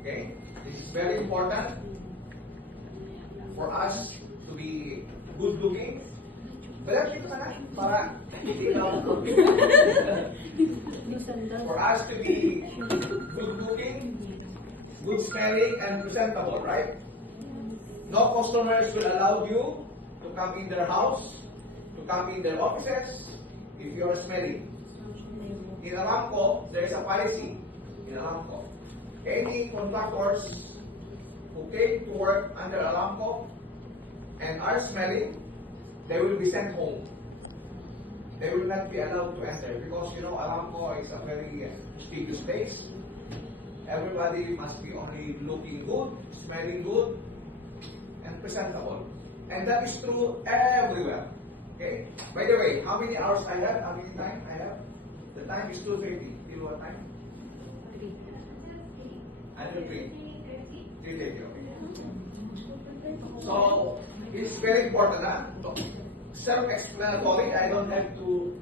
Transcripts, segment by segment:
Okay? This is very important for us to be good looking. But dito ka na, para for us to be good looking, good smelling, and presentable, right? No customers will allow you to come in their house, to come in their offices, if you are smelling. In Aramco, there is a policy in Aramco. Any contractors who came to work under Aramco and are smelling, they will be sent home. They will not be allowed to enter because, you know, Aramco is a very prestigious place. Everybody must be only looking good, smelling good, and presentable. And that is true everywhere. Okay? By the way, how many hours I have? How many time I have? The time is 2:30. You know what time? 3. Under 3. 3:30. Okay. So, it's very important. Self-explanatory. I don't have to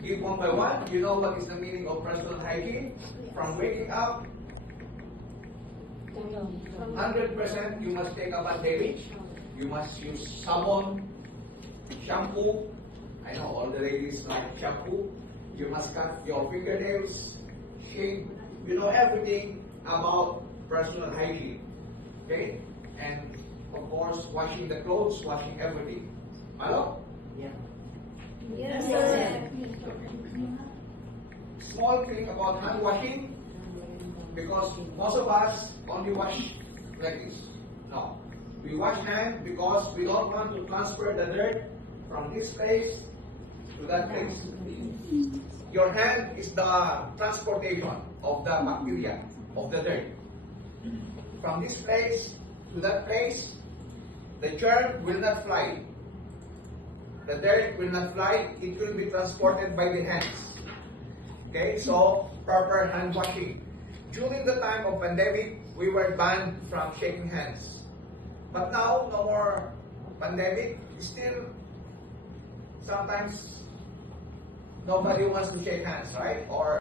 give one by one. You know what is the meaning of personal hygiene? From waking up, 100% you must take a bath daily. You must use sabon, shampoo. I know all the ladies know shampoo. You must cut your fingernails, shave. You know everything about personal hygiene. Okay? And of course, washing the clothes, washing everything. Hello? Yeah. Yes, sir. Small thing about hand washing, because most of us only wash like this. No. We wash hand because we don't want to transfer the dirt from this place to that place. Your hand is the transportation of the bacteria, of the dirt. From this place to that place, the germ will not fly. The dirt will not fly, it will be transported by the hands. Okay, so proper hand washing. During the time of pandemic, we were banned from shaking hands. But now, no more pandemic. Still, sometimes nobody wants to shake hands, right? Or